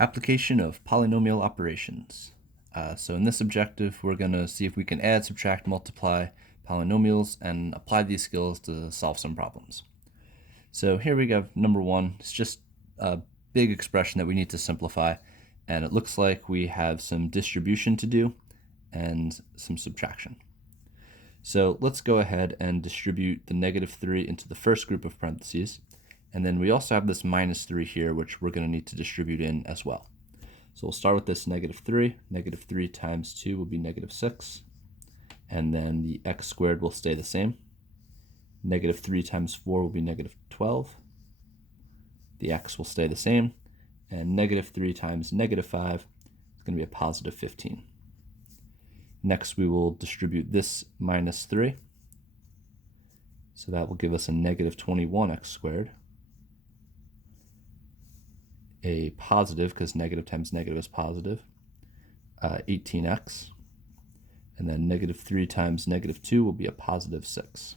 Application of polynomial operations. So in this objective, we're going to see if we can add, subtract, multiply polynomials and apply these skills to solve some problems. So here we have number one. It's just a big expression that we need to simplify, and it looks like we have some distribution to do and some subtraction. So let's go ahead and distribute the -3 into the first group of parentheses. And then we also have this -3 here, which we're going to need to distribute in as well. So we'll start with this -3. -3 times 2 will be -6. And then the x squared will stay the same. -3 times 4 will be -12. The x will stay the same. And -3 times -5 is going to be a +15. Next, we will distribute this -3. So that will give us a -21x squared. A positive, because negative times negative is positive, 18x. And then -3 times -2 will be a +6.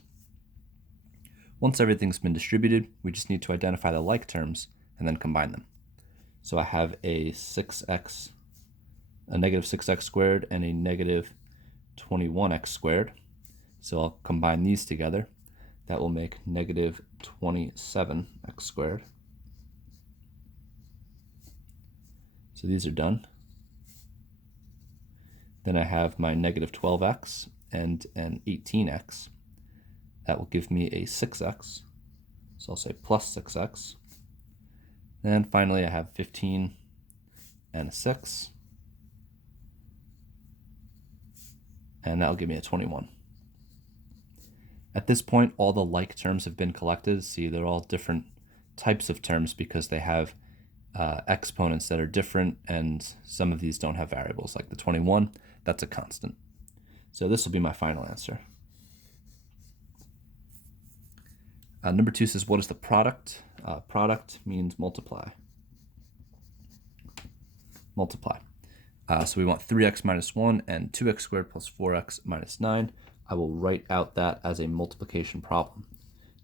Once everything's been distributed, we just need to identify the like terms and then combine them. So I have a -6x squared and a -21x squared. So I'll combine these together. That will make -27x squared. So these are done. Then I have my -12x and an 18x. That will give me a 6x. So I'll say +6x. And finally I have 15 and a 6. And that'll give me a 21. At this point, all the like terms have been collected. See, they're all different types of terms because they have exponents that are different, and some of these don't have variables, like the 21, that's a constant. So this will be my final answer. Number 2 says, what is the product? Product means multiply. Multiply. So we want 3x minus 1 and 2x squared plus 4x minus 9. I will write out that as a multiplication problem.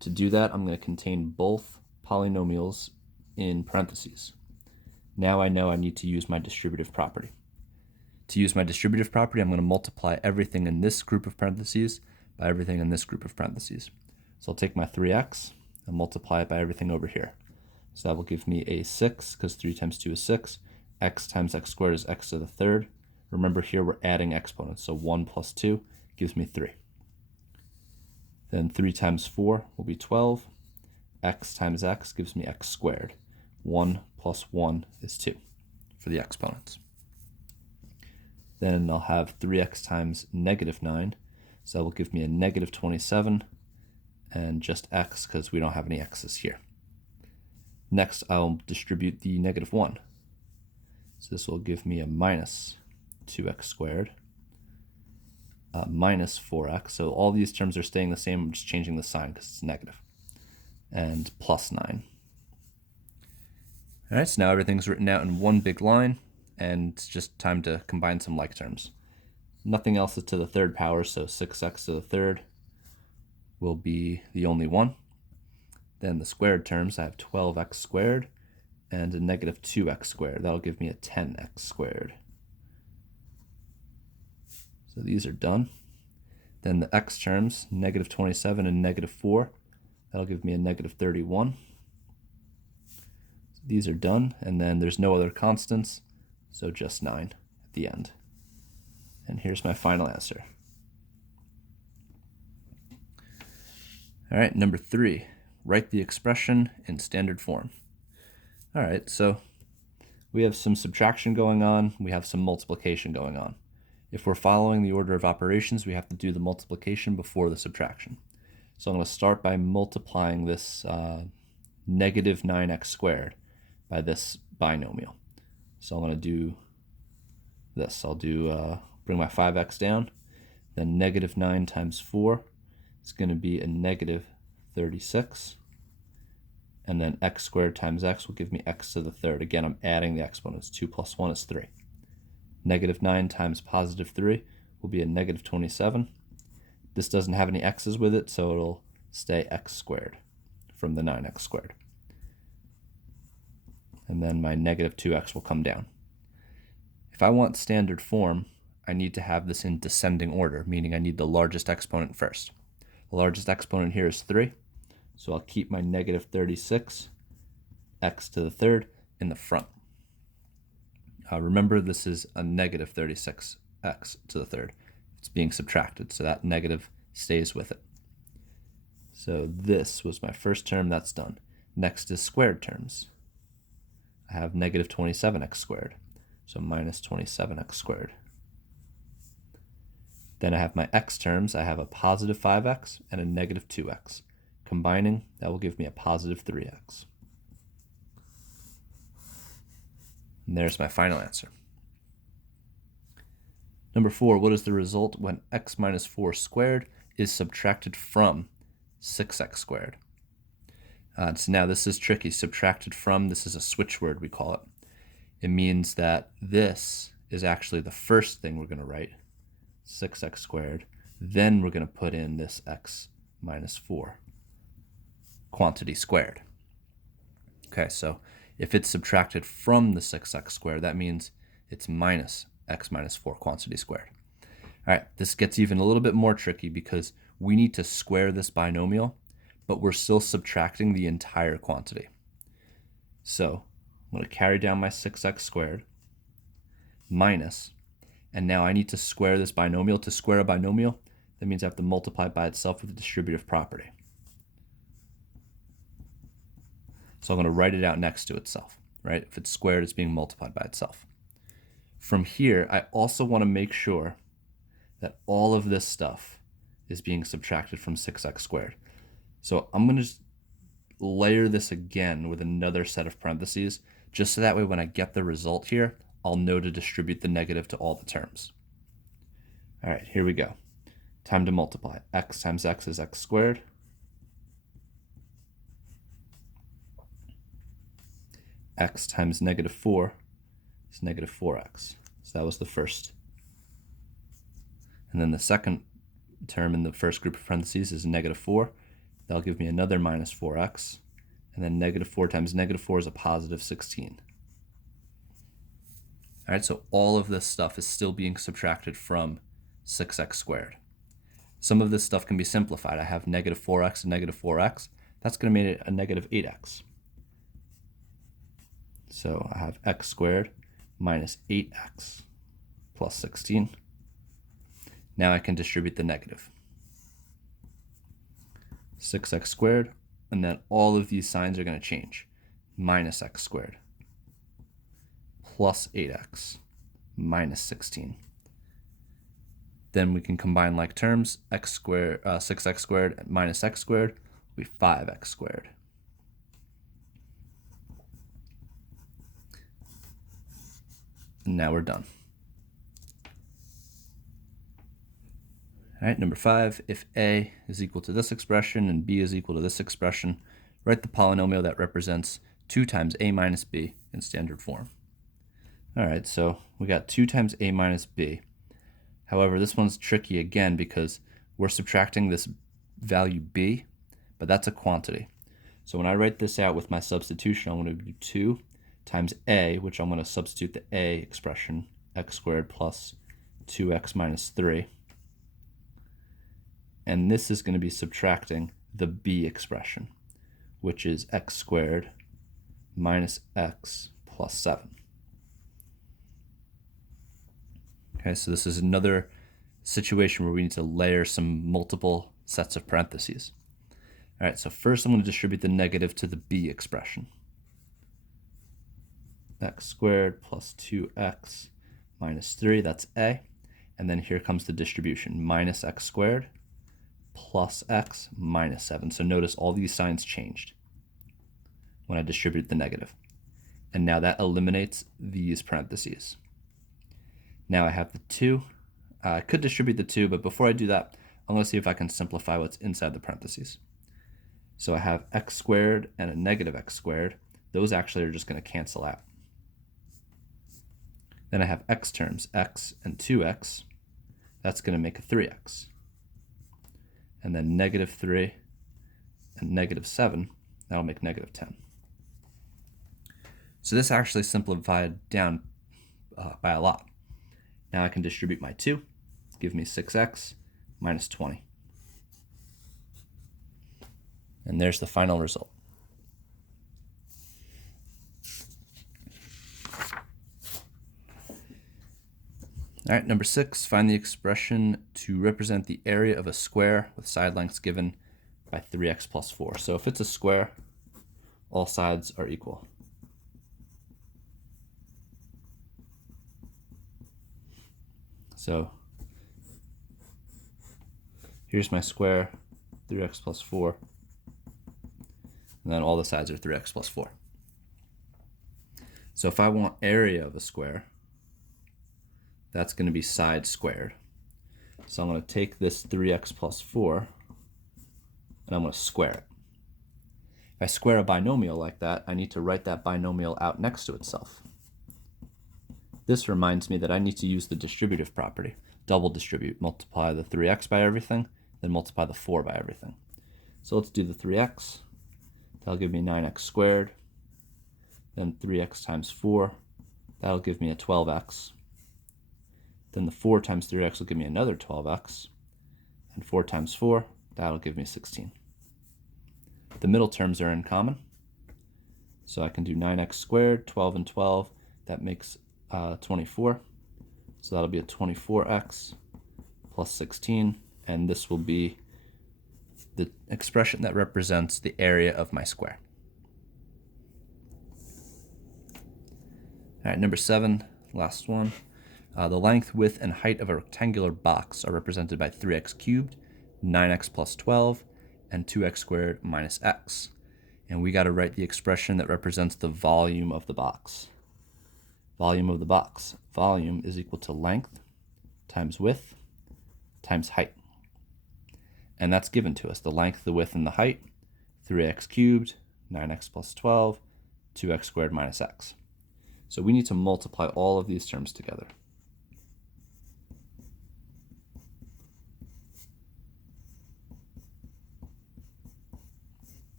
To do that, I'm going to contain both polynomials in parentheses. Now I know I need to use my distributive property. To use my distributive property, I'm going to multiply everything in this group of parentheses by everything in this group of parentheses. So I'll take my 3x and multiply it by everything over here. So that will give me a 6, because 3 times 2 is 6. X times x squared is x to the third. Remember, here we're adding exponents, so 1 plus 2 gives me 3. Then 3 times 4 will be 12. X times x gives me x squared. 1 plus 1 is 2 for the exponents. Then I'll have 3x times -9, so that will give me a -27, and just x because we don't have any x's here. Next, I'll distribute the -1. So this will give me a -2x squared, minus 4x. So all these terms are staying the same. I'm just changing the sign because it's negative. And plus 9. All right, so now everything's written out in one big line, and it's just time to combine some like terms. Nothing else is to the third power, so 6x to the third will be the only one. Then the squared terms, I have 12x squared and a -2x squared. That'll give me a 10x squared. So these are done. Then the x terms, -27 and -4, that'll give me a -31. So these are done, and then there's no other constants, so just 9 at the end. And here's my final answer. All right, number 3, write the expression in standard form. All right, so we have some subtraction going on, we have some multiplication going on. If we're following the order of operations, we have to do the multiplication before the subtraction. So I'm going to start by multiplying this -9x squared by this binomial. So I'm going to do this. I'll bring my 5x down, then -9 times 4 is going to be a -36. And then x squared times x will give me x to the third. Again, I'm adding the exponents. 2 plus 1 is 3. -9 times +3 will be a -27. This doesn't have any x's with it, so it'll stay x squared from the 9x squared. And and then my negative 2x will come down. If I want standard form, I need to have this in descending order, meaning I need the largest exponent first. The largest exponent here is 3, so I'll keep my negative 36 x to the third in the front. Remember, this is a negative 36 x to the third. It's being subtracted, so that negative stays with it. So this was my first term, that's done. Next is squared terms. I have negative 27x squared, so minus 27x squared. Then I have my x terms. I have a positive 5x and a negative 2x. Combining, that will give me a positive 3x. And there's my final answer. Number 4, what is the result when x minus 4 squared is subtracted from 6x squared? So now this is tricky. Subtracted from, this is a switch word, we call it. It means that this is actually the first thing we're going to write, 6x squared. Then we're going to put in this x minus 4 quantity squared. Okay, so if it's subtracted from the 6x squared, that means it's minus x minus 4 quantity squared. All right, this gets even a little bit more tricky because we need to square this binomial, but we're still subtracting the entire quantity. So I'm going to carry down my 6x squared minus, and now I need to square this binomial. To square a binomial, that means I have to multiply it by itself with the distributive property. So I'm going to write it out next to itself, right? If it's squared, it's being multiplied by itself. From here, I also want to make sure that all of this stuff is being subtracted from 6x squared. So I'm going to just layer this again with another set of parentheses, just so that way when I get the result here, I'll know to distribute the negative to all the terms. All right, here we go. Time to multiply. X times x is x squared. X times negative 4 is negative 4x. So that was the first. And then the second term in the first group of parentheses is negative 4. That'll give me another minus 4x. And then negative 4 times negative 4 is a positive 16. All right, so all of this stuff is still being subtracted from 6x squared. Some of this stuff can be simplified. I have negative 4x and negative 4x. That's going to make it a negative 8x. So I have x squared minus 8x plus 16. Now I can distribute the negative. 6x squared, and then all of these signs are going to change. Minus x squared plus 8x minus 16. Then we can combine like terms. X squared, 6x squared minus x squared will be 5x squared. And now we're done. All right, number 5, if a is equal to this expression and b is equal to this expression, write the polynomial that represents 2 times a minus b in standard form. All right, so we got 2 times a minus b. However, this one's tricky again because we're subtracting this value b, but that's a quantity. So when I write this out with my substitution, I'm going to do 2 times a, which I'm going to substitute the a expression, x squared plus 2x minus 3. And this is going to be subtracting the b expression, which is x squared minus x plus 7. Okay, so this is another situation where we need to layer some multiple sets of parentheses. All right, so first I'm going to distribute the negative to the b expression. X squared plus 2x minus 3, that's a. And then here comes the distribution, minus x squared plus x minus 7. So notice all these signs changed when I distribute the negative. And now that eliminates these parentheses. Now I have the 2. I could distribute the 2, but before I do that, I'm going to see if I can simplify what's inside the parentheses. So I have x squared and a negative x squared. Those actually are just going to cancel out. Then I have x terms, x and 2x. That's going to make a 3x. And then negative 3 and negative 7, that'll make negative 10. So this actually simplified down by a lot. Now I can distribute my 2, give me 6x minus 20. And there's the final result. All right, number 6, find the expression to represent the area of a square with side lengths given by 3x plus 4. So if it's a square, all sides are equal. So here's my square, 3x plus 4, and then all the sides are 3x plus 4. So if I want area of a square, that's going to be side squared. So I'm going to take this 3x plus 4, and I'm going to square it. If I square a binomial like that, I need to write that binomial out next to itself. This reminds me that I need to use the distributive property. Double distribute, multiply the 3x by everything, then multiply the 4 by everything. So let's do the 3x. That'll give me 9x squared. Then 3x times 4, that'll give me a 12x. Then the 4 times 3x will give me another 12x. And 4 times 4, that'll give me 16. The middle terms are in common. So I can do 9x squared, 12 and 12. That makes 24. So that'll be a 24x plus 16. And this will be the expression that represents the area of my square. All right, number 7, last one. The length, width, and height of a rectangular box are represented by 3x cubed, 9x plus 12, and 2x squared minus x. And we got to write the expression that represents the volume of the box. Volume of the box. Volume is equal to length times width times height. And that's given to us. The length, the width, and the height, 3x cubed, 9x plus 12, 2x squared minus x. So we need to multiply all of these terms together.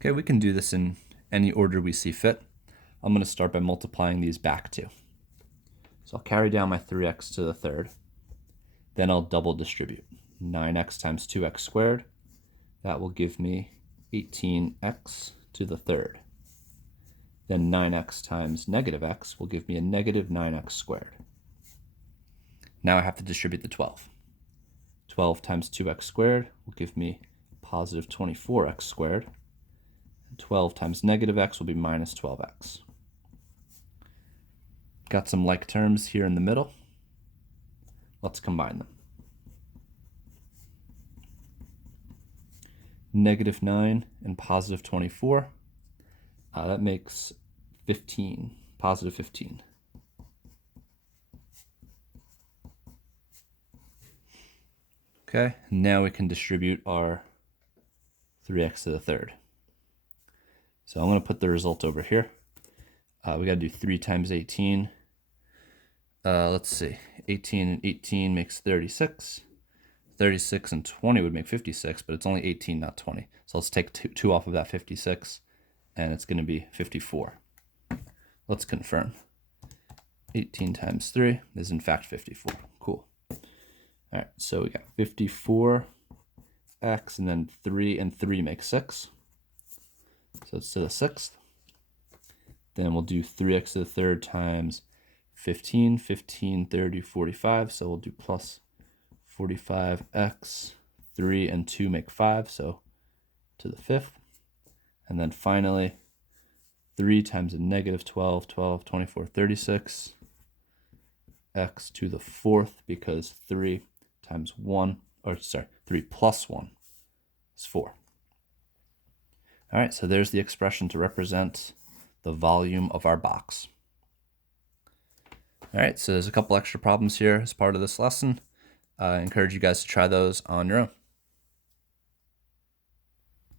Okay, we can do this in any order we see fit. I'm going to start by multiplying these back 2. So I'll carry down my 3x to the third. Then I'll double distribute. 9x times 2x squared. That will give me 18x to the third. Then 9x times negative x will give me a negative 9x squared. Now I have to distribute the 12. 12 times 2x squared will give me positive 24x squared. 12 times negative x will be minus 12x. Got some like terms here in the middle. Let's combine them. Negative 9 and positive 24. That makes 15, positive 15. Okay, now we can distribute our 3x to the third. So I'm going to put the result over here. We got to do 3 times 18. Let's see, 18 and 18 makes 36. 36 and 20 would make 56, but it's only 18, not 20. So let's take 2 off of that 56, and it's going to be 54. Let's confirm. 18 times 3 is in fact 54. Cool. All right, so we got 54x, and then 3 and 3 make 6. So it's to the 6th. Then we'll do 3x to the third times 15. 15, 30, 45. So we'll do plus 45x. 3 and 2 make 5, so to the 5th. And then finally, 3 times a negative 12, 12, 24, 36. X to the 4th, because 3 times 1, or sorry, 3 plus 1 is 4. All right, so there's the expression to represent the volume of our box. All right, so there's a couple extra problems here as part of this lesson. I encourage you guys to try those on your own.